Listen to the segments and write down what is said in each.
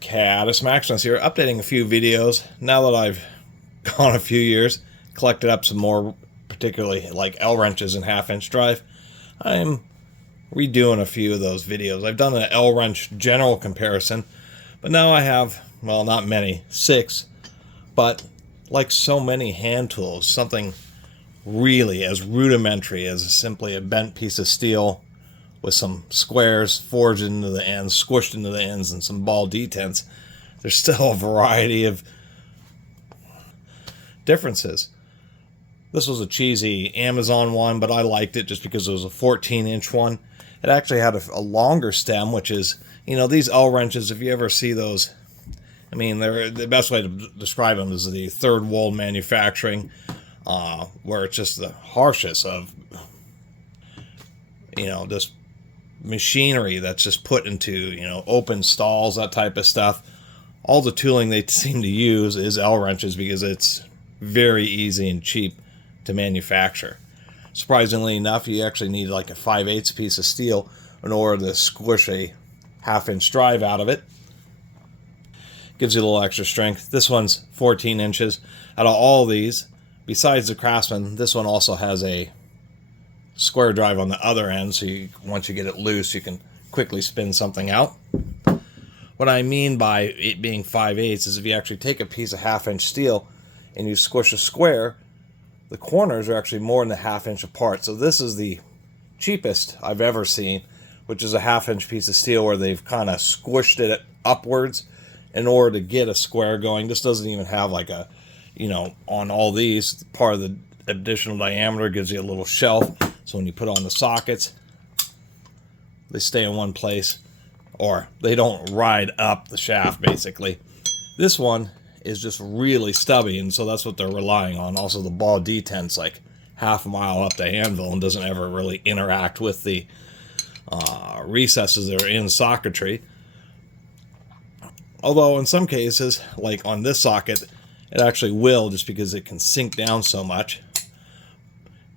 Catus, Maximus here, updating a few videos. Now that I've gone a few years, collected up some more, particularly like L wrenches and half-inch drive, I'm redoing a few of those videos. I've done an L wrench general comparison, but now I have, well, not many, 6, but like so many hand tools, something really as rudimentary as simply a bent piece of steel with some squares forged into the ends, squished into the ends, and some ball detents. There's still a variety of differences. This was a cheesy Amazon one, but I liked it just because it was a 14-inch one. It actually had a longer stem, which is, you know, these L wrenches, if you ever see those, I mean, they're the best way to describe them is the third world manufacturing, where it's just the harshest of, you know, just machinery that's just put into, you know, open stalls, that type of stuff. All the tooling they seem to use is L wrenches because it's very easy and cheap to manufacture. Surprisingly enough, you actually need like a 5/8 piece of steel in order to squish a half-inch drive out of it. Gives you a little extra strength. This one's 14 inches. Out of all these, besides the Craftsman, this one also has a square drive on the other end, so once you get it loose, you can quickly spin something out. What I mean by it being 5/8 is if you actually take a piece of half-inch steel and you squish a square, the corners are actually more than a half-inch apart. So this is the cheapest I've ever seen, which is a half-inch piece of steel where they've kind of squished it upwards in order to get a square going. This doesn't even have like a, you know, on all these, part of the additional diameter gives you a little shelf. So when you put on the sockets, they stay in one place, or they don't ride up the shaft, basically. This one is just really stubby, and so that's what they're relying on. Also, the ball detent's like half a mile up the anvil and doesn't ever really interact with the recesses that are in socketry. Although in some cases, like on this socket, it actually will, just because it can sink down so much.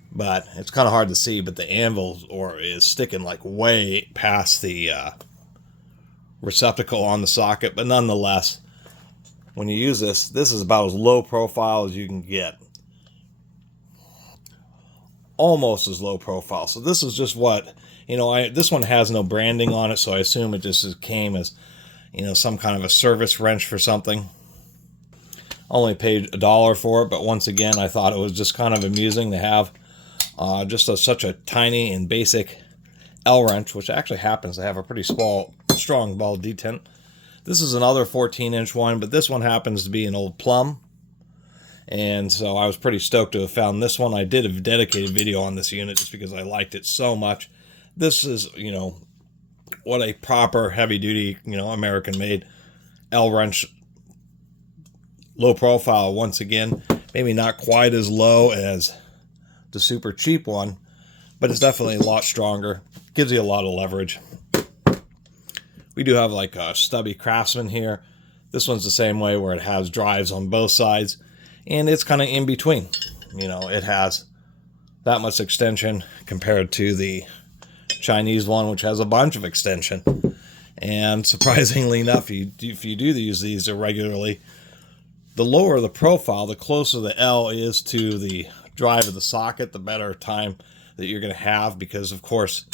But it's kind of hard to see, but the anvil is sticking like way past the receptacle on the socket. But nonetheless, when you use this, this is about as low profile as you can get. Almost as low profile. So this is just what, you know, this one has no branding on it, so I assume it just came as, you know, some kind of a service wrench for something. Only paid $1 for it, but once again, I thought it was just kind of amusing to have such a tiny and basic L wrench, which actually happens to have a pretty strong ball detent. This is another 14-inch one, but this one happens to be an old plum, and so I was pretty stoked to have found this one. I did a dedicated video on this unit just because I liked it so much. This is, you know, what a proper heavy-duty, you know, American-made L wrench. Low profile once again, maybe not quite as low as the super cheap one, but it's definitely a lot stronger. Gives you a lot of leverage. We do have like a stubby Craftsman here. This one's the same way, where it has drives on both sides, and it's kind of in between. You know, it has that much extension compared to the Chinese one, which has a bunch of extension. And surprisingly enough, if you do use these regularly, the lower the profile, the closer the L is to the drive of the socket, the better time that you're going to have, because of course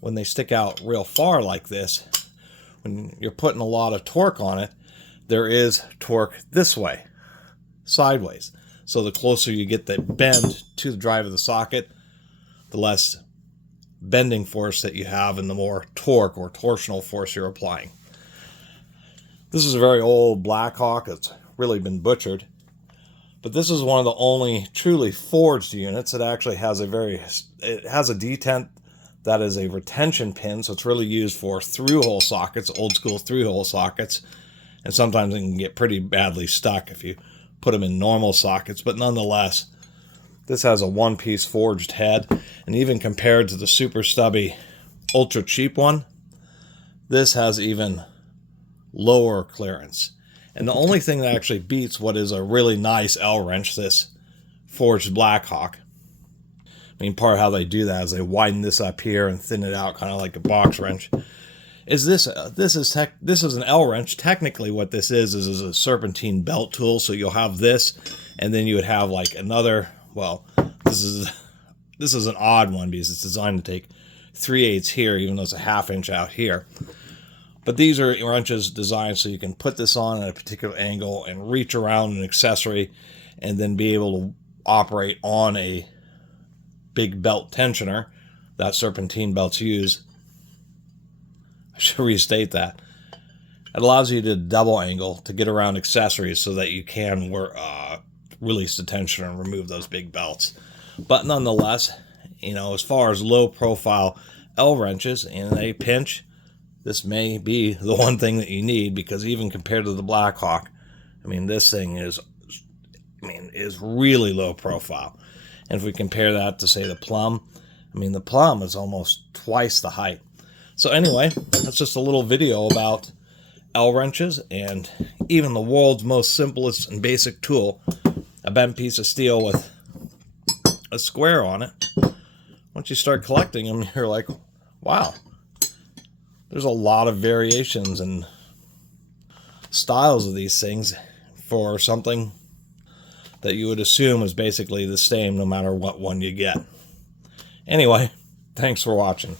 when they stick out real far like this, when you're putting a lot of torque on it, there is torque this way, sideways. So the closer you get that bend to the drive of the socket, the less bending force that you have and the more torque or torsional force you're applying. This is a very old Blackhawk. It's really been butchered. But this is one of the only truly forged units that actually has it has a detent that is a retention pin, so it's really used for through-hole sockets, old school through-hole sockets, and sometimes it can get pretty badly stuck if you put them in normal sockets, but nonetheless, this has a one-piece forged head, and even compared to the super stubby, ultra cheap one, this has even lower clearance. And the only thing that actually beats what is a really nice L wrench, this forged Blackhawk. I mean, part of how they do that is they widen this up here and thin it out kind of like a box wrench. is this this is an L wrench. Technically, what this is a serpentine belt tool. So you'll have this, and then you would have like another. Well, this is an odd one because it's designed to take 3/8 here, even though it's a 1/2 inch out here. But these are wrenches designed so you can put this on at a particular angle and reach around an accessory, and then be able to operate on a big belt tensioner that serpentine belts use. I should restate that. It allows you to double angle to get around accessories so that you can release the tensioner and remove those big belts. But nonetheless, as far as low profile L wrenches in a pinch, this may be the one thing that you need, because even compared to the Blackhawk, this thing is really low profile. And if we compare that to, say, the Plum, the Plum is almost twice the height. So anyway, that's just a little video about L wrenches and even the world's most simplest and basic tool, a bent piece of steel with a square on it. Once you start collecting them, you're like, wow, there's a lot of variations and styles of these things for something that you would assume is basically the same no matter what one you get. Anyway, thanks for watching.